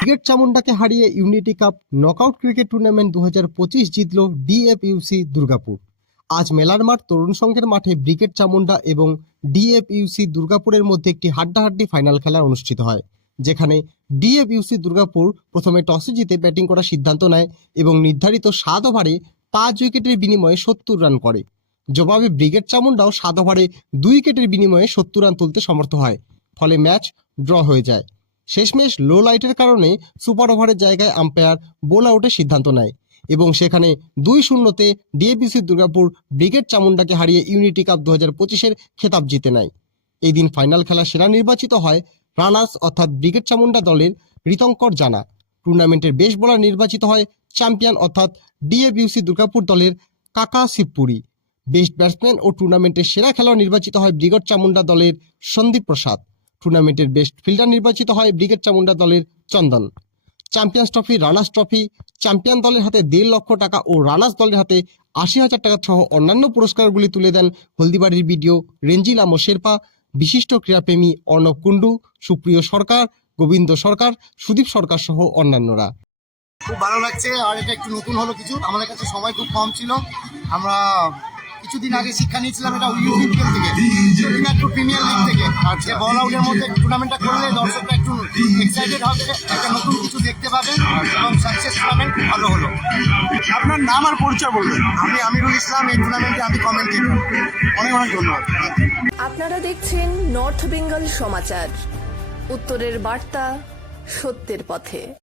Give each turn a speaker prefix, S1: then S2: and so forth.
S1: Cricket চামুন্ডাকে হারিয়ে unity cup knockout cricket tournament দু জিতল ডিএফইউসি দুর্গাপুর। আজ মেলার মাঠ তরুণ সংঘের মাঠে ব্রিগেড চামুন্ডা এবং ডিএফইউসি দুর্গাপুরের মধ্যে একটি হাড্ডাহাড্ডি ফাইনাল খেলা অনুষ্ঠিত হয়, যেখানে ডিএফইউসি দুর্গাপুর প্রথমে টসে জিতে ব্যাটিং করার সিদ্ধান্ত নেয় এবং নির্ধারিত সাত ওভারে পাঁচ উইকেটের বিনিময়ে সত্তর রান করে। জবাবে ব্রিগেড চামুন্ডাও সাত ওভারে দুই উইকেটের বিনিময়ে সত্তর রান তুলতে সমর্থ হয়। ফলে ম্যাচ ড্র হয়ে যায়। শেষমেশ লো লাইটের কারণে সুপার ওভারের জায়গায় আম্পায়ার বোল আউটের সিদ্ধান্ত নেয় এবং সেখানে দুই শূন্যতে ডিএবিসি দুর্গাপুর ব্রিগেড চামুন্ডাকে হারিয়ে ইউনিটি কাপ দু হাজার পঁচিশের খেতাব জিতে নেয়। এই দিন ফাইনাল খেলা সেরা নির্বাচিত হয় রানার্স অর্থাৎ ব্রিগেড চামুন্ডা দলের ঋতঙ্কর জানা। টুর্নামেন্টের বেশ বোলার নির্বাচিত হয় চ্যাম্পিয়ন অর্থাৎ ডিএবিউসি দুর্গাপুর দলের কাকা শিবপুরি। বেস্ট ব্যাটসম্যান ও টুর্নামেন্টের সেরা খেলোয়াড় নির্বাচিত হয় ব্রিগেড চামুন্ডা দলের সন্দীপ প্রসাদ। টুর্নামেন্টের বেস্ট ফিল্ডার নির্বাচিত হয় ব্রিগেড চামুন্ডা দলের Chandan. Champions trophy runners trophy champion দলের হাতে দেড় লক্ষ টাকা ও রানার্স দলের হাতে আশি হাজার টাকা সহ অন্যান্য পুরস্কারগুলি তুলে দেন হলদিবাড়ির বিডিও রেঞ্জিলামো শেরপা বিশিষ্ট ক্রীড়াপ্রেমী অর্ণব কুণ্ডু, সুপ্রিয় সরকার, গোবিন্দ সরকার, সুদীপ সরকার সহ অন্যান্যরা।
S2: খুব ভালো লাগছে, আর এটা একটু নতুন হলো কিছু। আমাদের কাছে সময় খুব কম ছিল। আমরা কিছুদিন আগে শিক্ষা নিয়েছিলাম এটা ইউনিট গেম থেকে। দিনাজপুর প্রিমিয়ার লিগ থেকে। আর যে বল আউটের মধ্যে টুর্নামেন্টটা করলে দর্শকরা একটু এক্সাইটেড হবে একটা নতুন কিছু দেখতে পাবে এবং সাকসেস পাবেন খুব ভালো হলো।
S3: আপনার নাম আর পরিচয় বলবেন।
S2: আমি আমিরুল ইসলাম এই টুর্নামেন্টে আমি কমেন্টেটর অনেক অনেক ধন্যবাদ।
S4: আপনারা দেখছেন নর্থ বেঙ্গল সমাচার উত্তরের বার্তা সত্যের পথে।